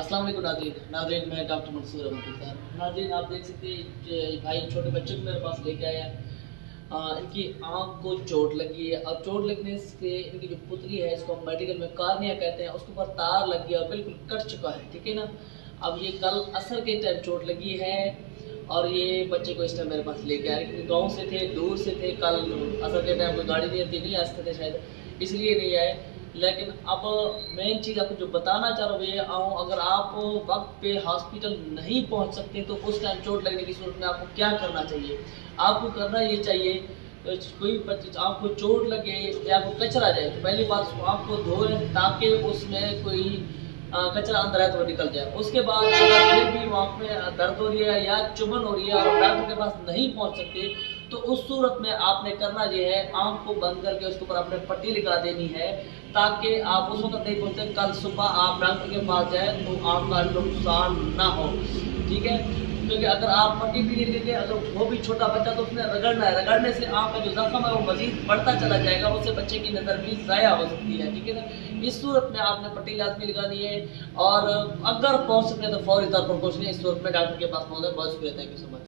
अस्सलाम वालेकुम नाज़रीन मैं डॉक्टर मंसूर अहमद सर। नाज़रीन आप देख सकते हैं कि भाई छोटे बच्चे को मेरे पास लेके आया। इनकी आँख को चोट लगी है और चोट लगने से इनकी जो पुतली है, इसको हम मेडिकल में कार्निया कहते हैं, उसके ऊपर तार लग गया और बिल्कुल कट चुका है, ठीक है ना। अब ये कल असर के टाइम चोट लगी है और ये बच्चे को इस टाइम मेरे पास लेके आए, क्योंकि गाँव से थे, दूर से थे। कल असर के टाइम कोई गाड़ी नहीं आती, नहीं आ सकते थे शायद, इसलिए नहीं आए। लेकिन अब मेन चीज़ आपको जो बताना चाह रहा हूँ ये अगर आप वक्त पे हॉस्पिटल नहीं पहुंच सकते तो उस टाइम चोट लगने की सूरत में आपको क्या करना चाहिए। आपको करना ये चाहिए, कोई बच्चे आपको चोट लगे या आपको कचरा जाए तो पहली बात उसको आपको धोएं ताकि उसमें कोई कचरा अंदर है तो वो निकल जाए। उसके बाद अगर फिर भी वहाँ पे दर्द हो रही है या चुभन हो रही है और डॉक्टर के पास नहीं पहुँच सकते तो उस सूरत में आपने करना ये है, आँख को बंद करके उसके ऊपर आपने पट्टी लगा देनी है ताकि आप उस वक्त नहीं पहुँचते, कल सुबह आप डॉक्टर के पास जाए तो आपका नुकसान ना हो, ठीक है। क्योंकि अगर आप पट्टी भी नहीं लेंगे, अगर वो भी छोटा बच्चा तो उसने रगड़ना है, रगड़ने से आपका जो जख्म है वो मजीद बढ़ता चला जाएगा, उससे बच्चे की नज़र भी ज़ाया हो सकती है, ठीक है ना। इस सूरत में आपने पट्टी लाजमी लगानी है और अगर पहुँच सकते हैं तो फौरी तौर पर पहुँचने। इस सूरत में डॉक्टर के पास पहुँचे। बहुत शुक्रिया, थैंक यू सो मच।